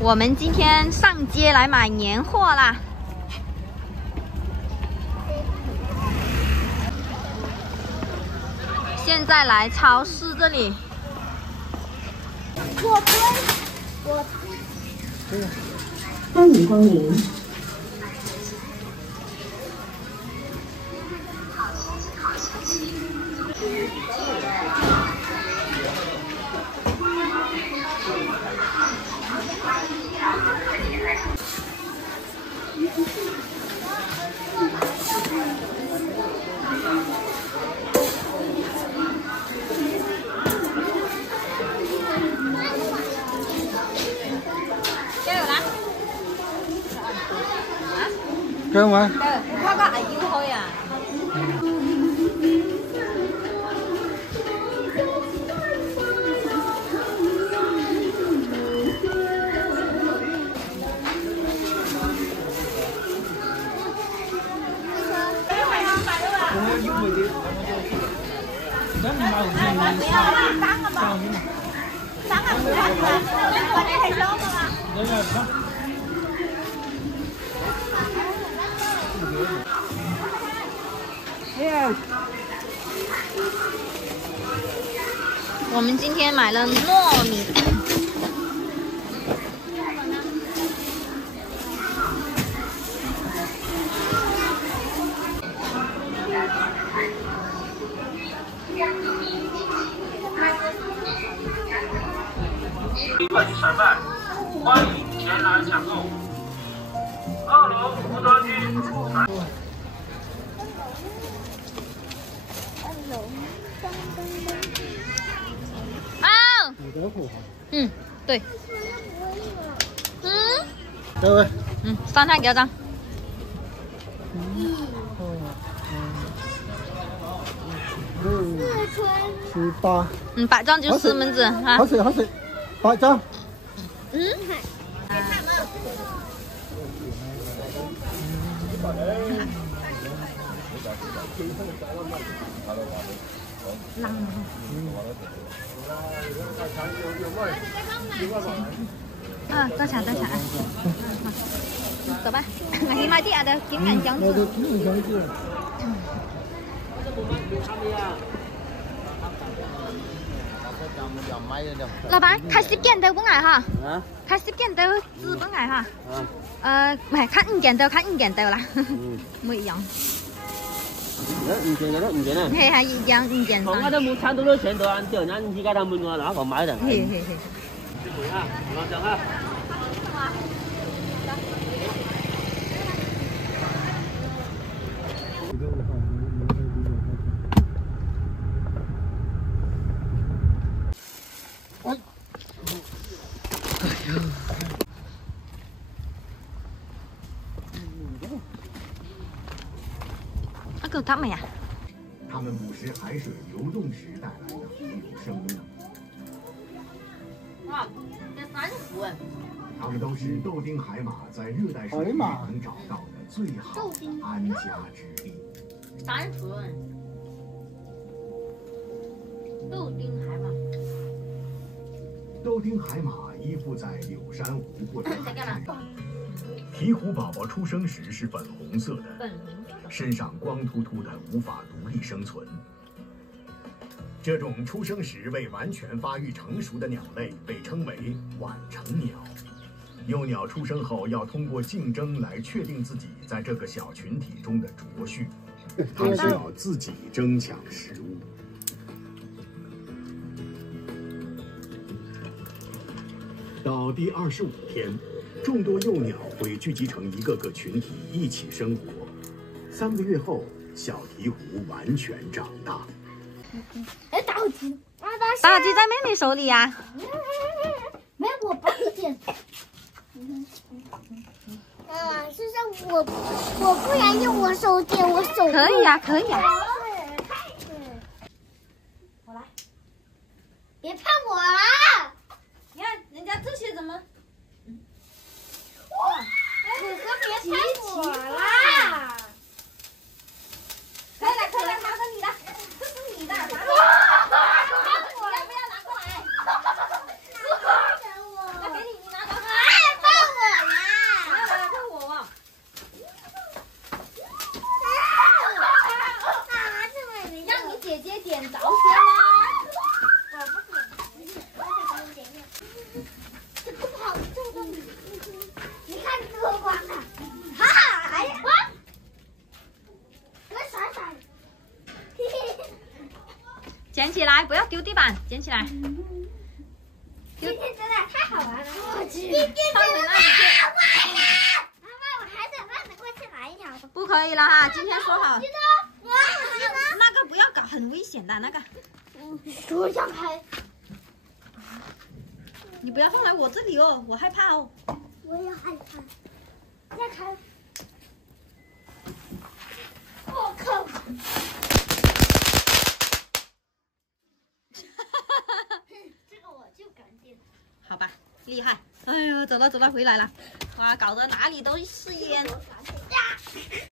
我们今天上街来买年货啦！现在来超市这里。欢迎光临。跟完。我個阿姨可以啊。我们今天买了糯米。快去审办，欢迎前来抢购。2楼服装区。啊！嗯，对。各位。3太幾多張？4、8。8張就4蚊子啊。好水，8張。多謝。走吧，我去買啲啊，就點人講字。老闆，睇10件都本嚟嚇。睇10件都資本嚟嚇。唔係睇5件都啦。唔一樣。5件啦。係一樣5件。我都冇賺到多錢，都按照人自家他們我拿個買的。係。老張啊。夠得未啊？他们捕食海水流动时带来的浮游生物。哇，这3幅哎！它们都是豆丁海马在热带水域能找到的最好的安家之地。3幅。豆丁海马。豆丁海马依附在柳珊瑚或者海滩上。鹈鹕宝宝出生时是粉红色的，身上光秃秃的，无法独立生存。这种出生时未完全发育成熟的鸟类被称为晚成鸟。幼鸟出生后要通过竞争来确定自己在这个小群体中的卓序，它需要自己争抢食物。到第25天。众多幼鸟会聚集成一个个群体一起生活。3个月后，小鹈鹕完全长大。打火机在妹妹手里呀。没有，我帮你捡。是我不然用我手捡，我手。可以呀，可以呀。我来，别碰我啦！你看人家这些怎么？哥哥别拍我啦！可以了，拿着你的，这是你的，拿着。要不要拿过来？要给你，你拿着。起来，不要丢地板，捡起来。今天真的太好玩了，我去！今天真的太好玩了。妈妈，我还想让你过去拿一条。不可以了哈，今天说好。我那个不要搞，很危险的那个。我想开。你不要放来我这里哦，我害怕哦。我也害怕。再开。我靠！这个我就敢定。好吧，厉害！哎呦，走了，回来了。哇，搞得哪里都是烟。